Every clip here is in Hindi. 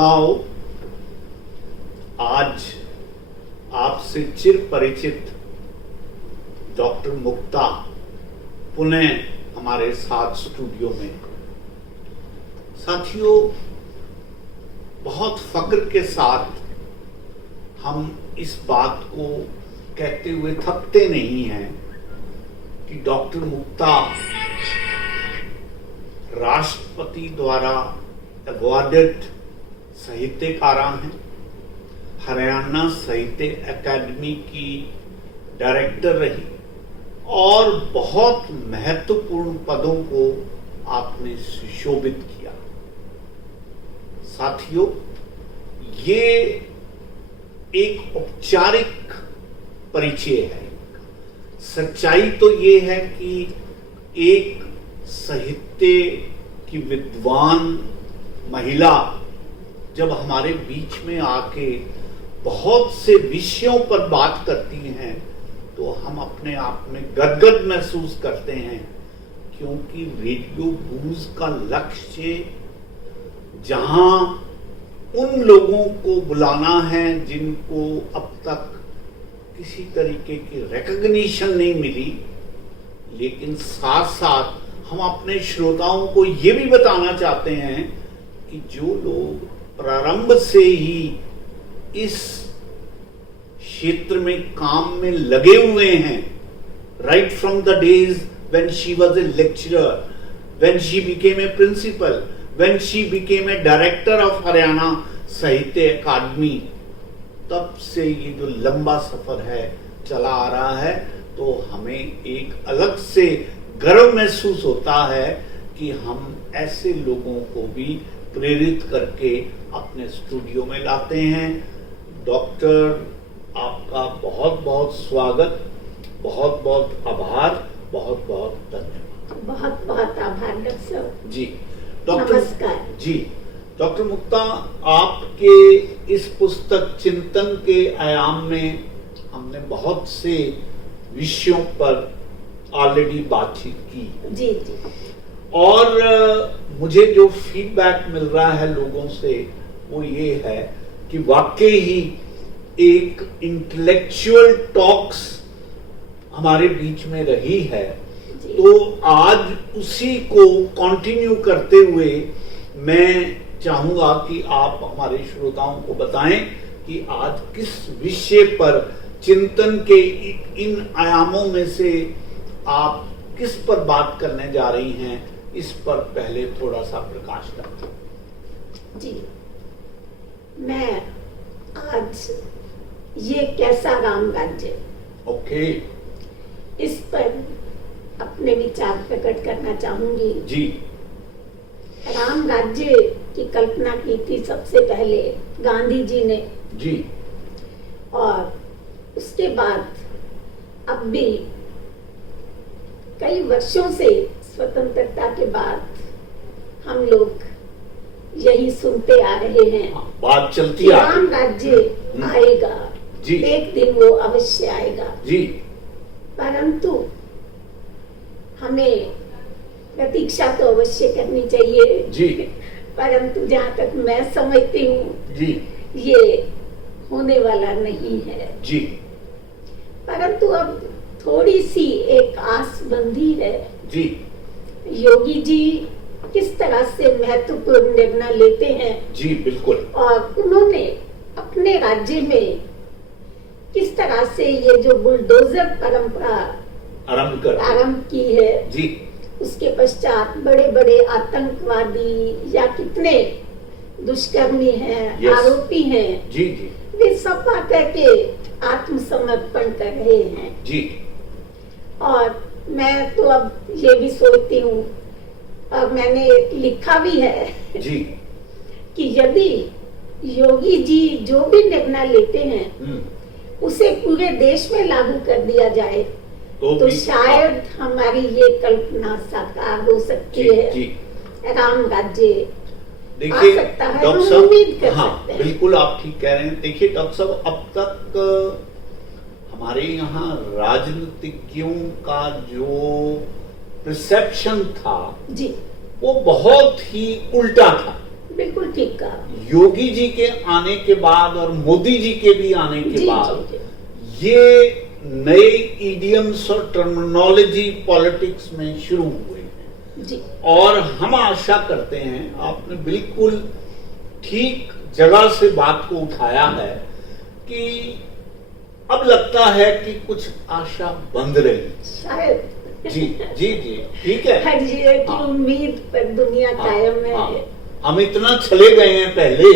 श्रोताओं, आज आपसे चिर परिचित डॉक्टर मुक्ता पुनः हमारे साथ स्टूडियो में। साथियों, बहुत फक्र के साथ हम इस बात को कहते हुए थकते नहीं हैं कि डॉक्टर मुक्ता राष्ट्रपति द्वारा अवॉर्डेड साहित्यकारा हैं, हरियाणा साहित्य अकादमी की डायरेक्टर रही और बहुत महत्वपूर्ण पदों को आपने सुशोभित किया। साथियों, ये एक औपचारिक परिचय है। सच्चाई तो ये है कि एक साहित्य की विद्वान महिला जब हमारे बीच में आके बहुत से विषयों पर बात करती हैं तो हम अपने आप में गदगद महसूस करते हैं, क्योंकि रेडियो गूंज का लक्ष्य जहां उन लोगों को बुलाना है जिनको अब तक किसी तरीके की रिकॉग्निशन नहीं मिली, लेकिन साथ साथ हम अपने श्रोताओं को ये भी बताना चाहते हैं कि जो लोग प्रारंभ से ही इस क्षेत्र में काम में लगे हुए हैं, right from the days when she was a lecturer, when she became a principal, when she became a director of Haryana Sahitya Akademi, तब से ये जो लंबा सफर है चला आ रहा है, तो हमें एक अलग से गर्व महसूस होता है कि हम ऐसे लोगों को भी प्रेरित करके अपने स्टूडियो में लाते हैं। डॉक्टर, आपका बहुत बहुत स्वागत, बहुत बहुत आभार, बहुत बहुत धन्यवाद। बहुत बहुत आभार डॉक्टर साहब जी। डॉक्टर, नमस्कार जी। डॉक्टर मुक्ता, आपके इस पुस्तक चिंतन के आयाम में हमने बहुत से विषयों पर ऑलरेडी बातचीत की जी जी, और मुझे जो फीडबैक मिल रहा है लोगों से वो ये है कि वाकई ही एक इंटेलेक्चुअल टॉक्स हमारे बीच में रही है। तो आज उसी को कंटिन्यू करते हुए मैं चाहूंगा कि आप हमारे श्रोताओं को बताएं कि आज किस विषय पर चिंतन के इन आयामों में से आप किस पर बात करने जा रही हैं, इस पर पहले थोड़ा सा प्रकाश डालें। जी, मैं आज ये कैसा राम राज्य, ओके, इस पर अपने विचार प्रकट करना चाहूंगी। जी। राम राज्य की कल्पना की थी सबसे पहले गांधी जी ने, जी, और उसके बाद अब भी कई वर्षों से स्वतंत्रता के बाद हम लोग यही सुनते आ रहे हैं, बात चलती आ राम राज्य आएगा, जी, एक दिन वो अवश्य आएगा। जी, परंतु हमें प्रतीक्षा तो अवश्य करनी चाहिए, जी, परंतु जहाँ तक मैं समझती हूँ जी, ये होने वाला नहीं है। जी, परंतु अब थोड़ी सी एक आस बंधी है। जी, योगी जी किस तरह से महत्वपूर्ण निर्णय लेते हैं, जी, बिल्कुल, और उन्होंने अपने राज्य में किस तरह से ये जो बुलडोजर परंपरा आरंभ की है, जी, उसके पश्चात बड़े बड़े आतंकवादी या कितने दुष्कर्मी हैं, आरोपी हैं, जी, जी, वे सब आकर के आत्मसमर्पण कर रहे हैं। जी, और मैं तो अब ये भी सोचती हूँ, और मैंने लिखा भी है जी, कि यदि योगी जी जो भी निर्णय लेते हैं उसे पूरे देश में लागू कर दिया जाए तो शायद हमारी ये कल्पना साकार हो सकती है। जी, राम राज्य देखिए डॉक्टर साहब, उम्मीद कर सकते हैं। बिल्कुल आप ठीक कह रहे हैं। देखिए डॉक्टर साहब, अब तक हमारे यहाँ राजनीतिज्ञों का जो परसेप्शन था जी, वो बहुत ही उल्टा था। बिल्कुल ठीक कहा। योगी जी के आने के बाद और मोदी जी के भी आने के जी, बाद जी, जी। ये नए इडियम्स और टर्मिनोलॉजी पॉलिटिक्स में शुरू हुए हैं जी। और हम आशा करते हैं, आपने बिल्कुल ठीक जगह से बात को उठाया है कि अब लगता है कि कुछ आशा बंध रही। शायद जी जी जी, ठीक है। हर की हाँ। उम्मीद पर दुनिया कायम है। हाँ, हम इतना चले गए हैं पहले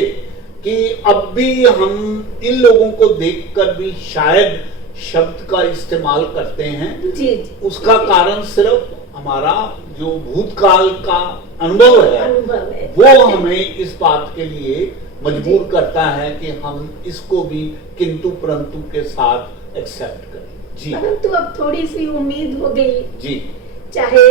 कि अब भी हम इन लोगों को देखकर भी शायद शब्द का इस्तेमाल करते हैं। जी, जी। उसका कारण सिर्फ हमारा जो भूतकाल का अनुभव है वो हमें इस बात के लिए मजबूर करता है कि हम इसको भी किंतु परंतु के साथ एक्सेप्ट करें। जी, परंतु अब थोड़ी सी उम्मीद हो गई। जी, चाहे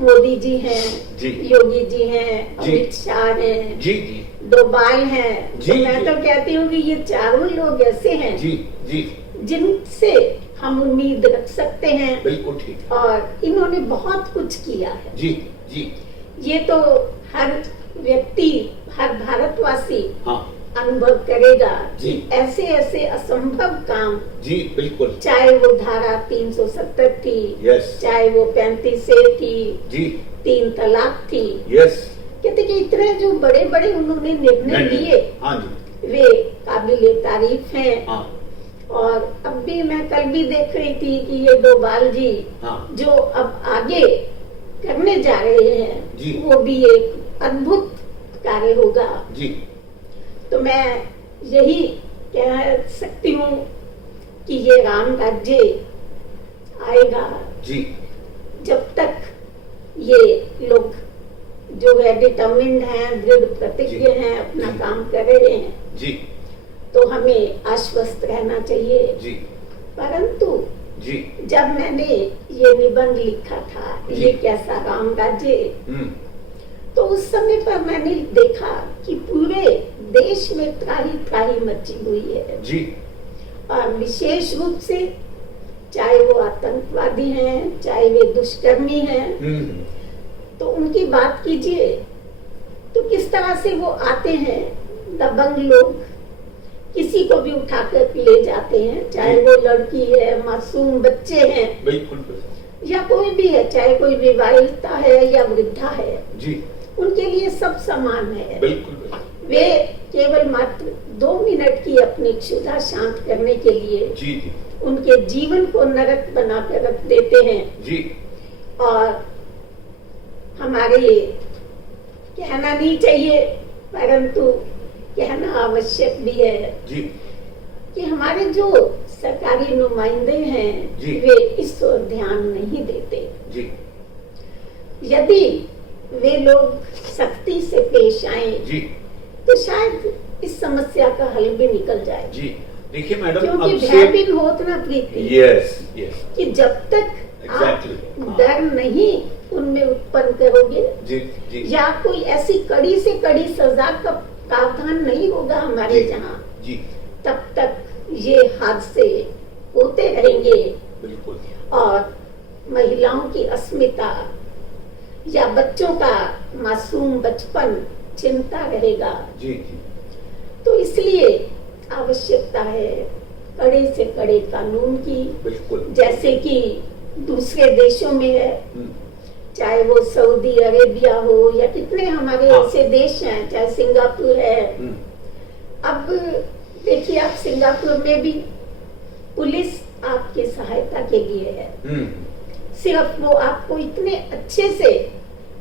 मोदी जी हैं, जी, योगी जी हैं, जी, अमित शाह हैं, जी, जी, डोभाल हैं, जी, तो मैं जी। तो कहती हूँ कि ये चारों लोग ऐसे हैं जी, जी, जिनसे हम उम्मीद रख सकते हैं। बिल्कुल ठीक। और इन्होंने बहुत कुछ किया है। जी, जी, ये तो हर व्यक्ति, हर भारतवासी हाँ, अनुभव करेगा जी। कि ऐसे ऐसे असंभव काम, जी, बिल्कुल। चाहे वो धारा 370 थी, यस, चाहे वो 35A थी, जी, 3 तलाक थी, यस, कहते कि इतने जो बड़े बड़े उन्होंने निर्णय लिए हाँ जी, वे काबिले तारीफ हैं। हाँ, और अब भी मैं कल भी देख रही थी कि ये डोभाल जी हाँ, जो अब आगे करने जा रहे हैं जी। वो भी एक अद्भुत कार्य होगा। जी, तो मैं यही कह सकती हूँ कि ये राम राज्य आएगा जी, जब तक ये लोग जो है डिटर्मिन्ड हैं, दृढ़ प्रतिज्ञ जी। हैं, अपना जी। काम कर रहे हैं, जी, तो हमें आश्वस्त रहना चाहिए। जी, परंतु जी, जब मैंने ये निबंध लिखा था, जी। ये कैसा राम राज्य, हम्म, तो उस समय पर मैंने देखा कि पूरे देश में त्राही त्राही मची हुई है। जी, और विशेष रूप से चाहे वो आतंकवादी हैं, चाहे वे दुष्कर्मी हैं, हम्म, तो उनकी बात कीजिए तो किस तरह से वो आते हैं, दबंग लोग किसी को भी उठाकर ले जाते हैं, चाहे वो लड़की है, मासूम बच्चे हैं, बिल्कुल, बिल्कुल, या कोई भी है, चाहे कोई विवाहिता है या वृद्धा है, जी, उनके लिए सब समान है। बिल्कुल, बिल्कुल, वे केवल मात्र 2 मिनट की अपनी क्षुधा शांत करने के लिए जी, जी, उनके जीवन को नरक बना कर रख देते हैं। जी, और हमारे कहना नहीं चाहिए परंतु कहना आवश्यक भी है जी, कि हमारे जो सरकारी नुमाइंदे हैं जी। वे इस ओर ध्यान नहीं देते। जी, यदि वे लोग सख्ती से पेश आए जी, तो शायद इस समस्या का हल भी निकल जाए। जी। देखिए मैडम, क्योंकि अब से भयभीन होत न प्रीति, यस, यस, कि जब तक Exactly. आप डर नहीं उनमें उत्पन्न करोगे जी, जी, या कोई ऐसी कड़ी से कड़ी सजा का प्रावधान नहीं होगा हमारे जी, यहाँ, जी, तब तक ये हादसे होते रहेंगे बिल्कुल, और महिलाओं की अस्मिता या बच्चों का मासूम बचपन चिंता रहेगा। जी, जी, तो इसलिए आवश्यकता है कड़े से कड़े कानून की, बिल्कुल, जैसे कि दूसरे देशों में है, हम्म, चाहे वो सऊदी अरेबिया हो या कितने हमारे हाँ। ऐसे देश हैं, चाहे सिंगापुर है। हम्म, अब देखिए आप सिंगापुर में भी पुलिस आपकी सहायता के लिए है, हम्म, सिर्फ वो आपको इतने अच्छे से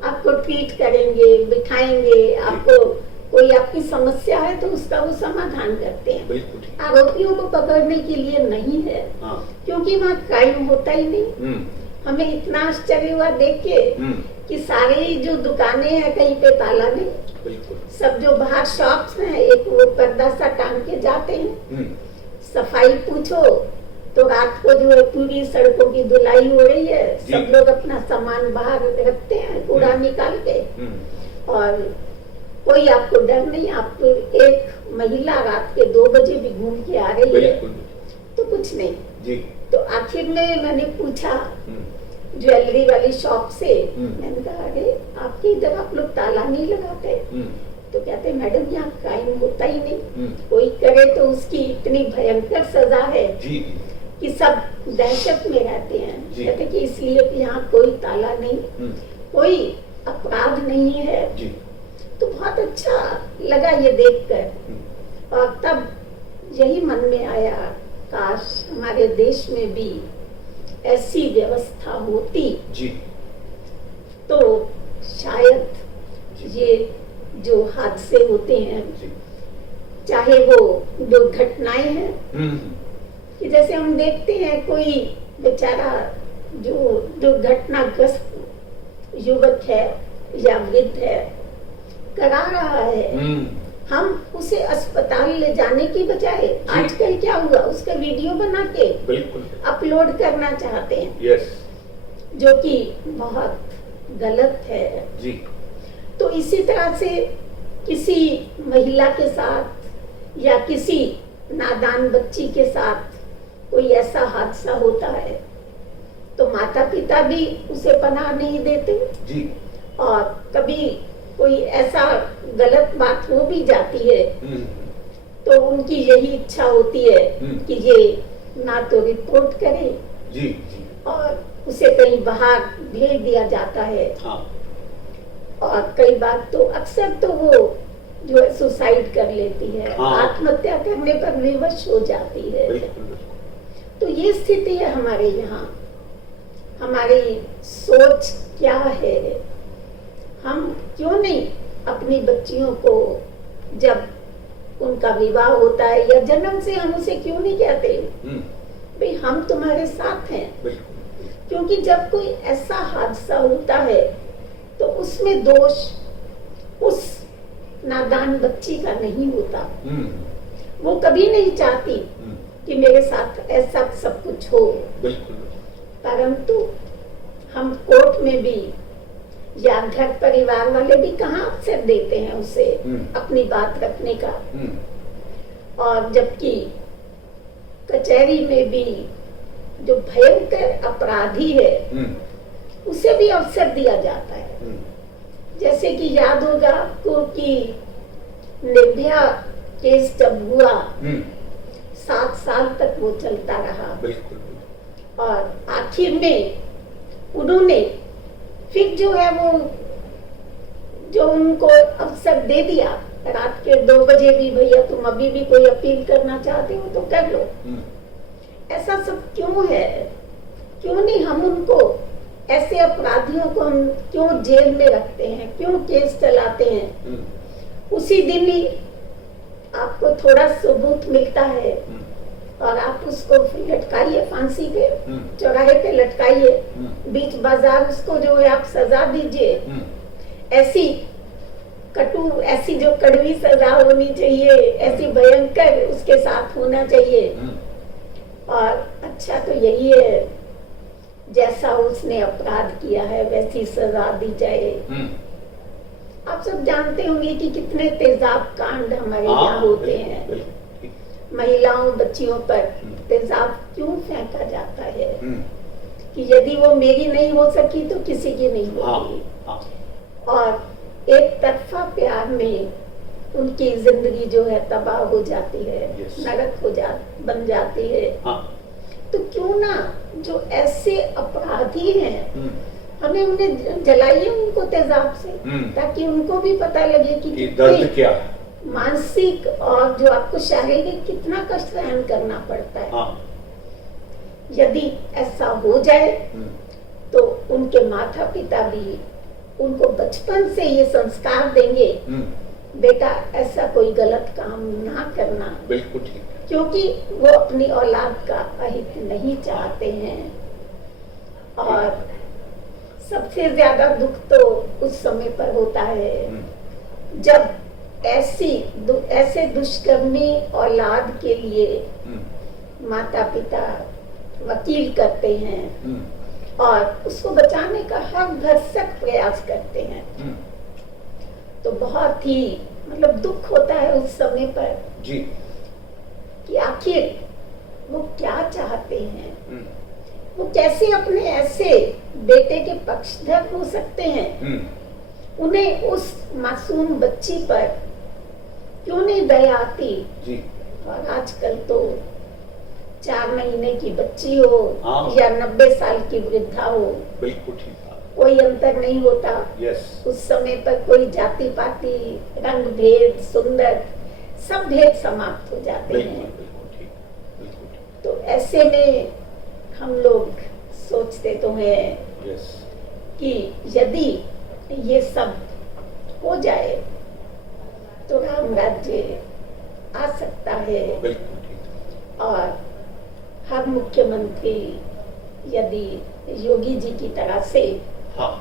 आपको ट्रीट करेंगे, बिठाएंगे, आपको कोई आपकी समस्या है तो उसका वो समाधान करते हैं। बिल्कुल ठीक, आरोपियों को पकड़ने के लिए नहीं है, हाँ, क्योंकि वहाँ क्राइम होता ही नहीं। हम्म, हमें इतना आश्चर्य हुआ देख के हम्म, कि सारे ही जो दुकानें हैं कहीं पे ताला नहीं, बिल्कुल, सब जो बाहर शॉप्स हैं एक वो पर्दा सा टांग के जाते हैं। हम्म, सफाई पूछो तो रात को जो है पूरी सड़कों की धुलाई हो रही है, जी। सब लोग अपना सामान बाहर रखते हैं कूड़ा निकाल के, हम्म, और कोई आपको डर नहीं। आप एक महिला रात के 2 बजे भी घूम के आ रही है बिल्कुल, तो कुछ नहीं। जी, तो आखिर में मैंने पूछा हम्म, ज्वेलरी वाली शॉप से, हम्म। मैंने कहा अरे आपके इधर आप लोग ताला नहीं लगाते? हम्म, तो कहते मैडम यहाँ क्राइम होता ही नहीं, कोई करे तो उसकी इतनी भयंकर सजा है जी कि सब दहशत में रहते हैं। कहते कि इसलिए कि यहाँ कोई ताला नहीं, कोई अपराध नहीं है जी। तो बहुत अच्छा लगा ये देखकर। और तब यही मन में आया, काश हमारे देश में भी ऐसी व्यवस्था होती जी। तो शायद ये जो हादसे होते हैं जी। चाहे वो दुर्घटनाएं हैं कि जैसे हम देखते हैं कोई बेचारा जो दुर्घटनाग्रस्त युवक है या वृद्ध है करा रहा है, हम उसे अस्पताल ले जाने की बजाय आजकल क्या हुआ, उसका वीडियो बना के बिल्कुल अपलोड करना चाहते हैं। यस। जो कि बहुत गलत है जी। तो इसी तरह से किसी महिला के साथ या किसी नादान बच्ची के साथ कोई ऐसा हादसा होता है तो माता पिता भी उसे पनाह नहीं देते जी। और कभी कोई ऐसा गलत बात हो भी जाती है तो उनकी यही इच्छा होती है कि ये ना तो रिपोर्ट करे जी। और उसे कहीं बाहर भेज दिया जाता है। हाँ। और कई बार तो अक्सर तो वो जो है सुसाइड कर लेती है, हाँ। आत्महत्या करने पर विवश हो जाती है। तो ये स्थिति है हमारे यहाँ। हमारी सोच क्या है, हम क्यों नहीं अपनी बच्चियों को जब उनका विवाह होता है या जन्म से हम उसे क्यों नहीं कहते भाई हम तुम्हारे साथ हैं। क्योंकि जब कोई ऐसा हादसा होता है तो उसमें दोष उस नादान बच्ची का नहीं होता। वो कभी नहीं चाहती कि मेरे साथ ऐसा सब कुछ हो। परंतु हम कोर्ट में भी या घर परिवार वाले भी कहाँ अवसर देते हैं उसे अपनी बात रखने का। और जबकि कचहरी में भी जो भयंकर अपराधी है उसे भी अवसर दिया जाता है। जैसे कि याद होगा आपको कि निर्भया केस जब हुआ 7 साल तक वो चलता रहा और आखिर में उन्होंने फिर जो है वो जो उनको अवसर दे दिया रात के 2 बजे भी, भैया तुम अभी भी कोई अपील करना चाहते हो तो कर लो। ऐसा सब क्यों है? क्यों नहीं हम उनको, ऐसे अपराधियों को हम क्यों जेल में रखते हैं, क्यों केस चलाते हैं? उसी दिन ही आपको थोड़ा सबूत मिलता है और आप उसको लटकाइए फांसी पे, चौराहे पे लटकाइए, बीच बाजार उसको जो है आप सजा दीजिए। ऐसी कटु, ऐसी जो कड़वी सजा होनी चाहिए, ऐसी भयंकर उसके साथ होना चाहिए। और अच्छा तो यही है, जैसा उसने अपराध किया है वैसी सजा दी जाए। आप सब जानते होंगे कि कितने तेजाब कांड हमारे यहाँ होते हैं। महिलाओं बच्चियों पर तेजाब क्यों फेंका जाता है कि यदि वो मेरी नहीं हो सकी तो किसी की नहीं होगी। और एक तरफा प्यार में उनकी जिंदगी जो है तबाह हो जाती है, नरक बन जाती है। तो क्यों ना जो ऐसे अपराधी हैं हमें उन्हें जलाइए उनको तेजाब से, ताकि उनको भी पता लगे कि दर्द क्या है, मानसिक और जो आपको शारीरिक कितना कष्ट सहन करना पड़ता है। यदि ऐसा हो जाए तो उनके माता पिता भी उनको बचपन से ये संस्कार देंगे, बेटा ऐसा कोई गलत काम ना करना। बिल्कुल ठीक। क्योंकि वो अपनी औलाद का अहित नहीं चाहते हैं। और सबसे ज्यादा दुख तो उस समय पर होता है जब ऐसे दुष्कर्मी औलाद के लिए माता पिता वकील करते हैं और उसको बचाने का हर भरसक प्रयास करते हैं। तो बहुत ही मतलब दुख होता है उस समय पर जी कि आखिर वो क्या चाहते हैं, वो कैसे अपने ऐसे बेटे के पक्षधर हो सकते हैं उन्हें उस मासूम बच्ची पर क्यों नहीं दया आती। जी। और आजकल तो 4 महीने की बच्ची हो हाँ। या 90 साल की वृद्धा हो, बिल्कुल ठीक है। कोई अंतर नहीं होता। यस। उस समय पर कोई जाति पाति, रंग भेद, सुंदर, सब भेद समाप्त हो जाते बिल्कुल हैं। बिल्कुल ठीक, बिल्कुल ठीक। तो ऐसे में हम लोग सोचते तो हैं यस। कि यदि ये सब हो जाए तो राम राज्य आ सकता है। बिल्कुल ठीक। और हर मुख्यमंत्री यदि योगी जी की तरह से हाँ,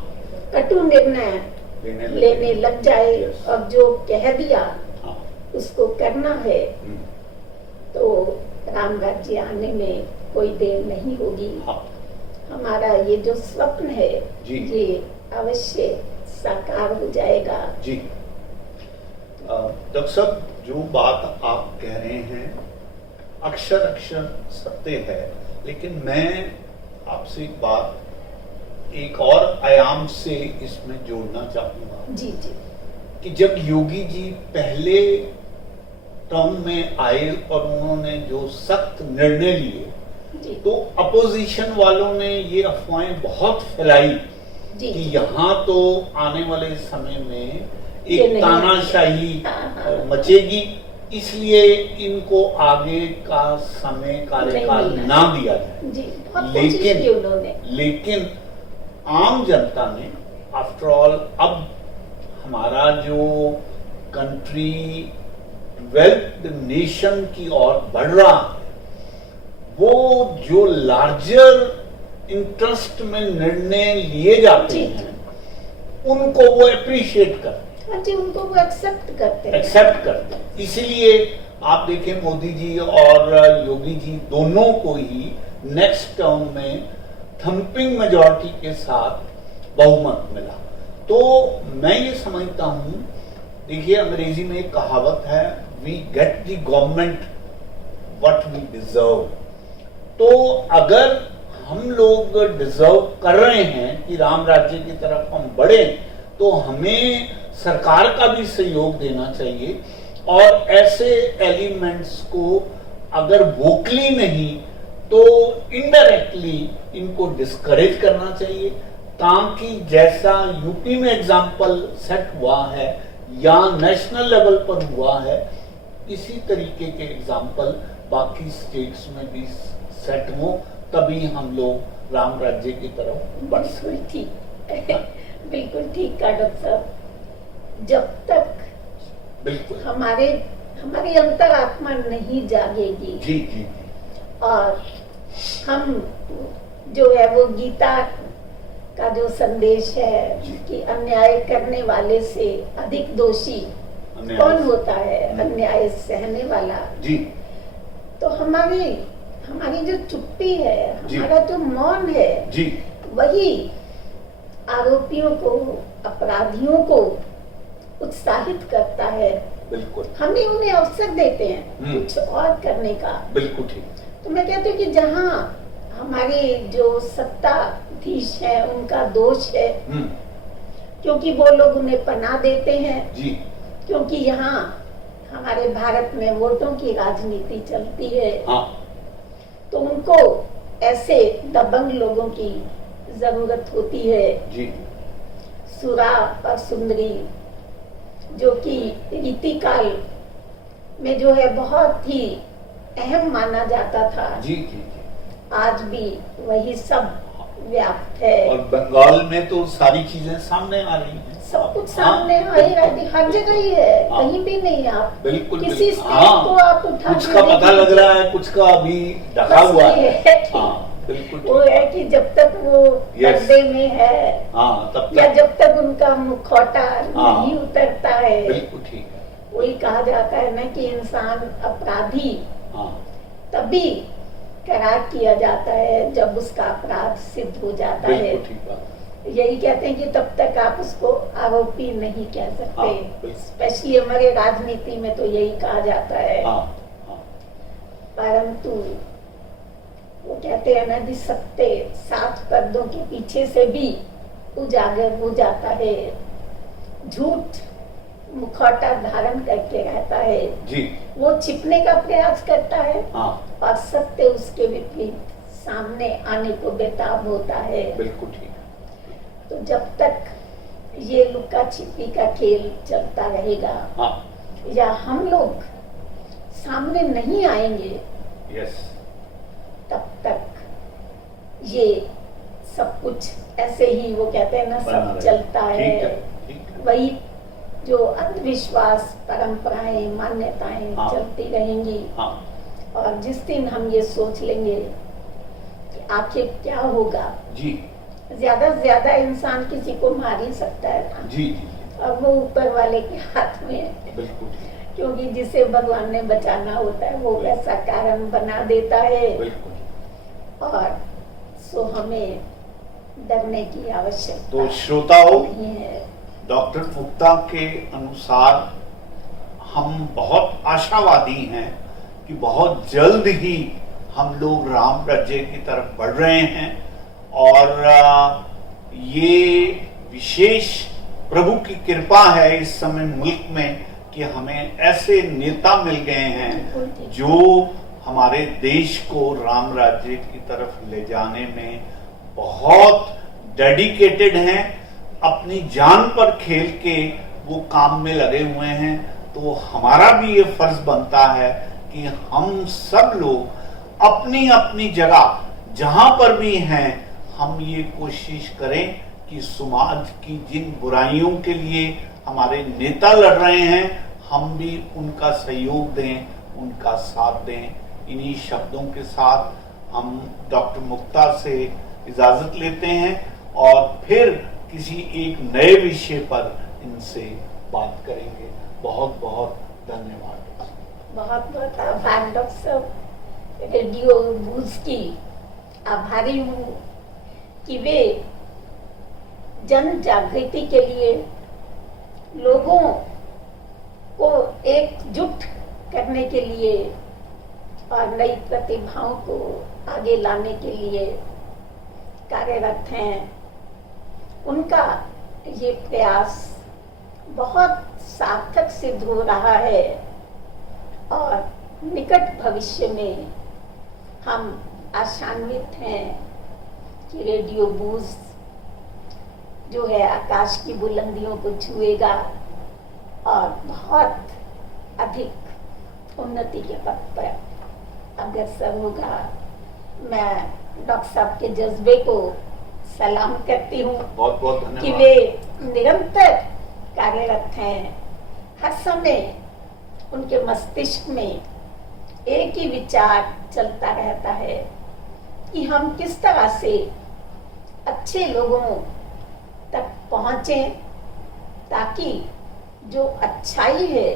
कटु निर्णय लेने लग जाए Yes. और जो कह दिया हाँ। उसको करना है, हम्म, तो राम राज्य आने में कोई देर नहीं होगी। हाँ। हमारा ये जो स्वप्न है जी। ये अवश्य साकार हो जाएगा। जी। डॉक्टर साहब, जो बात आप कह रहे हैं अक्षर अक्षर सत्य है, लेकिन मैं आपसे एक बात एक और आयाम से इसमें जोड़ना चाहूंगा जी जी कि जब योगी जी पहले टर्म में आए और उन्होंने जो सख्त निर्णय लिए, जी तो अपोजिशन वालों ने ये अफवाहें बहुत फैलाई जी कि यहाँ तो आने वाले समय में ये एक नहीं तानाशाही हाँ। मचेगी, इसलिए इनको आगे का समय कार्यकाल नहीं मिलना। ना दिया जाए। जी, बहुत कोशिश की उन्होंने। लेकिन आम जनता ने आफ्टर ऑल अब हमारा जो कंट्री वेल्थ नेशन की ओर बढ़ रहा है, वो जो लार्जर इंटरेस्ट में निर्णय लिए जाते जी। हैं उनको वो अप्रिशिएट करते हैं, हाँ जी, उनको वो एक्सेप्ट करते हैं। एक्सेप्ट करते हैं। इसीलिए आप देखें मोदी जी और योगी जी दोनों को ही नेक्स्ट टर्म में थम्पिंग मेजॉरिटी के साथ बहुमत मिला। तो मैं ये समझता हूं, देखिए अंग्रेजी में एक कहावत है, we get the government what we deserve. तो अगर हम लोग डिजर्व कर रहे हैं कि राम राज्य की तरफ हम बढ़े, तो हमें सरकार का भी सहयोग देना चाहिए और ऐसे एलिमेंट्स को अगर वोकली नहीं तो इनडायरेक्टली इनको डिस्करेज करना चाहिए, ताकि जैसा यूपी में एग्जाम्पल सेट हुआ है या नेशनल लेवल पर हुआ है, इसी तरीके के एग्जाम्पल बाकी स्टेट्स में भी सेट हो, तभी हम लोग राम राज्य की तरफ बढ़ सकते। बिल्कुल ठीक बिल्कुल ठीक कहा डॉक्टर साहब। जब तक बिल्कुल हमारी अंतरात्मा नहीं जागेगी जी जी और हम जो है वो गीता का जो संदेश है जी। कि अन्याय करने वाले से अधिक दोषी अन्याय कौन होता है, हम्म। अन्याय सहने वाला। जी तो हमारी जो चुप्पी है, जी। हमारा जो मौन है, जी वही आरोपियों को, अपराधियों को उत्साहित करता है। बिल्कुल हम ही उन्हें अवसर देते हैं हम्म। कुछ और करने का। बिल्कुल ठीक। तो मैं कहती हूँ कि जहाँ हमारे जो सत्ताधीश है उनका दोष है, क्योंकि वो लोग उन्हें पनाह देते हैं, जी क्योंकि यहाँ हमारे भारत में वोटों की राजनीति चलती है। हाँ तो उनको ऐसे दबंग लोगों की जरूरत होती है, जी सुरा और सुंदरी, जो कि रीतिकाल में जो है बहुत ही अहम माना जाता था, जी जी जी। आज भी वही सब व्याप्त है। और बंगाल में तो सारी चीजें सामने आ रही हैं, सब कुछ सामने आ ही रहती, हर जगह ही है, हाँ। कहीं भी नहीं। आप बिल्कुल किसी बिल्कुल। स्टेट को आप उठा कुछ के का पता देखिए, लग रहा है, कुछ का अभी ढका बस हुआ ये है। है। हाँ बिल्कुल वो ठीक। है कि जब तक वो Yes. पर्दे में है हाँ तब या तक जब तक उनका मुखौटा हाँ। नहीं उतरता है, बिल्कुल ठीक है। वही कहा जाता है ना कि इंसान अपराधी हाँ तभी करार किया जाता है जब उसका अपराध सिद्ध हो जाता है। बिल्कुल ठीक बात। यही कहते हैं कि तब तक आप उसको आरोपी नहीं कह हाँ, सकते। बिल्कुल। स्पेशली हमारे राजनीति में तो यही कहा जाता है। हाँ हाँ परंतु वो कहते हैं ना कि सत्य 7 पर्दों के पीछे से भी उजागर हो जाता है। झूठ मुखौटा धारण करके रहता है जी, वो छिपने का प्रयास करता है हाँ, और सत्य उसके विपरीत सामने आने को बेताब होता है। बिल्कुल ठीक। तो जब तक ये लुका छिपी का खेल चलता रहेगा हाँ, या हम लोग सामने नहीं आएंगे, यस, तब तक ये सब कुछ ऐसे ही, वो कहते हैं ना, बना सब रहेगा। चलता ठीक है। है, ठीक है। वही जो अंधविश्वास, परंपराएं, मान्यताएं हाँ। चलती रहेंगी। हाँ, और जिस दिन हम ये सोच लेंगे कि आखिर क्या होगा, जी, ज्यादा से ज्यादा इंसान किसी को मार ही सकता है ना, जी, जी, और वो ऊपर वाले के हाथ में है, बिल्कुल ठीक, क्योंकि जिसे भगवान ने बचाना होता है वो वैसा कारण बना देता है। बिल्कुल। और सो हमें डरने की आवश्यकता तो श्रोताओं, नहीं है। डॉक्टर मुक्ता के अनुसार हम बहुत आशावादी हैं कि बहुत जल्द ही हम लोग राम राज्य की तरफ बढ़ रहे हैं और ये विशेष प्रभु की कृपा है इस समय मुल्क में कि हमें ऐसे नेता मिल गए हैं जो हमारे देश को राम राज्य की तरफ ले जाने में बहुत डेडिकेटेड हैं, अपनी जान पर खेल के वो काम में लगे हुए हैं। तो हमारा भी ये फर्ज बनता है कि हम सब लोग अपनी अपनी जगह जहां पर भी हैं, हम ये कोशिश करें कि समाज की जिन बुराइयों के लिए हमारे नेता लड़ रहे हैं, हम भी उनका सहयोग दें, उनका साथ दें। इन्हीं शब्दों के साथ हम डॉक्टर मुक्ता से इजाजत लेते हैं और फिर किसी एक नए विषय पर इनसे बात करेंगे। बहुत बहुत धन्यवाद। बहुत बहुत आभार डॉक्टर साहब, रेडियो बूज की आभारी हूँ कि वे जन जागृति के लिए लोगों को एकजुट करने के लिए और नई प्रतिभाओं को आगे लाने के लिए कार्यरत हैं। उनका ये प्रयास बहुत सार्थक सिद्ध हो रहा है और निकट भविष्य में हम आशान्वित हैं कि रेडियो बूज जो है आकाश की बुलंदियों को छुएगा और बहुत अधिक उन्नति के पथ पर अग्रसर होगा। मैं डॉक्टर साहब के जज्बे को सलाम करती हूँ बहुत बहुत कि धन्यवाद। वे निरंतर कार्यरत हैं। हर समय उनके मस्तिष्क में एक ही विचार चलता रहता है कि हम किस तरह से अच्छे लोगों तक पहुंचे ताकि जो अच्छाई है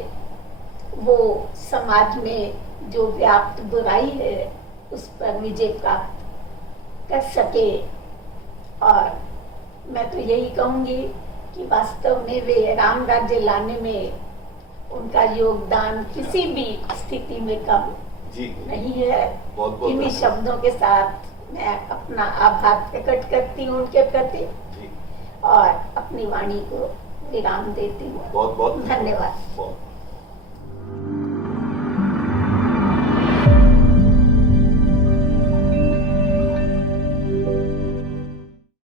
वो समाज में जो व्याप्त बुराई है उस पर विजय प्राप्त कर सके। और मैं तो यही कहूंगी कि वास्तव में वे राम राज्य लाने में उनका योगदान किसी भी स्थिति में कम जी नहीं है। बहुत बहुत इन्हीं धन्यवाद। शब्दों के साथ मैं अपना आभार प्रकट करती हूँ उनके प्रति जी और अपनी वाणी को विराम देती हूँ। बहुत बहुत धन्यवाद। बहुत